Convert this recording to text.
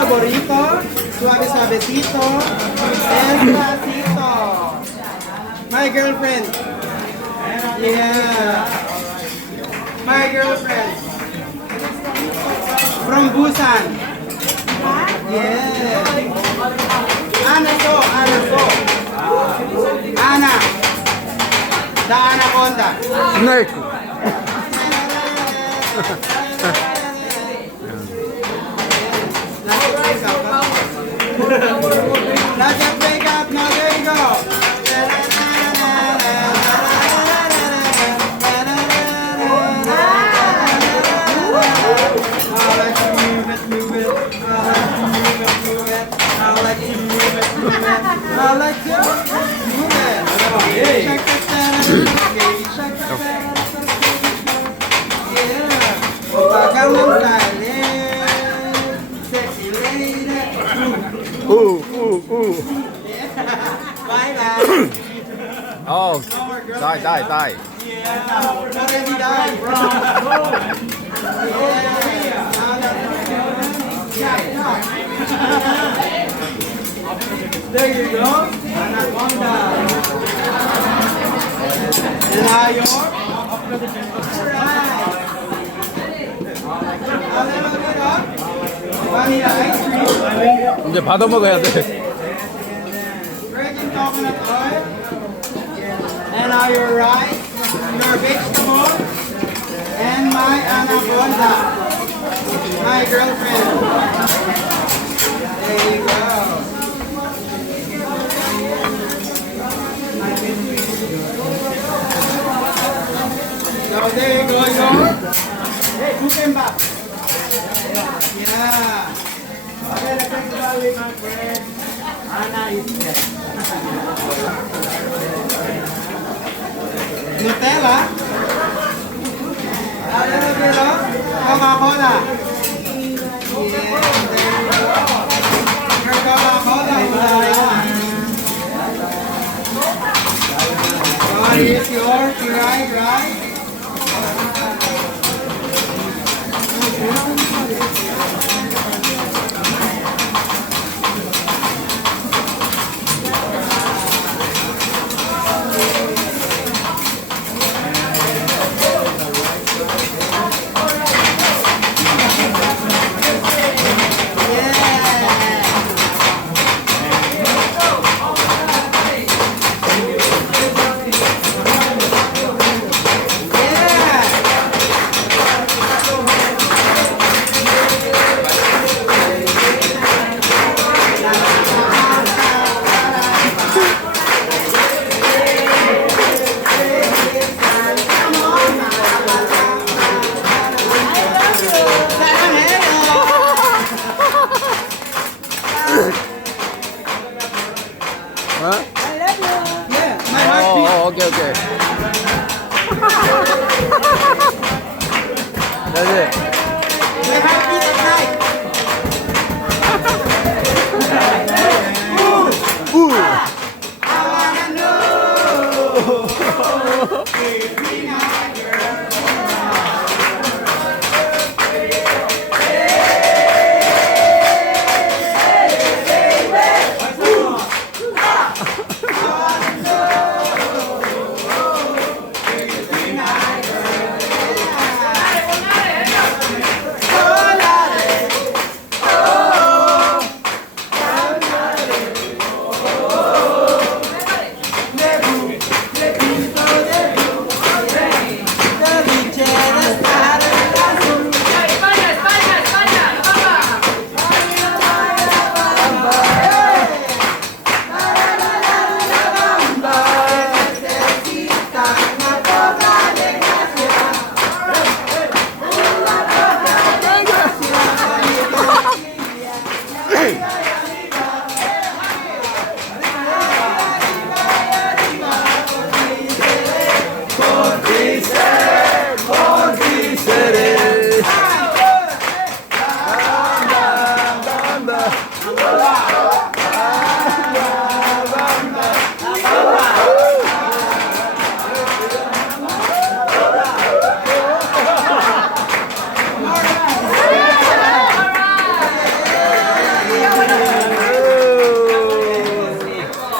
favorito, suave suavecito, el placito. My girlfriend. Yeah. My girlfriend. From Busan. Yeah. Ana so, Ana so. Ana. The anaconda. Snake. Let's just wake up. Now there you go. I like to move it. Check yeah. Gangnam Style. Sexy lady. Bye bye. Oh, die. Yeah. Already died, bro. There you go. Anaconda. And now your vanilla ice cream. 이제 받아 먹어야 돼. Virgin coconut oil. And now your rice, your vegetables, and my anaconda, my girlfriend. There you go. So there you go, Hey, cooking back. Yeah. Okay, let's take it with my friend. Anna is there. Nutella. A little bit of Coca-Cola. Yeah, there you go. Your Coca-Cola is there. Oh, here's yours, right? Huh? I love you. Yeah, my heartbeat. Oh, okay. That's it. My heartbeat at night. Ooh. I wanna know. If we not girl. Coca-Cola.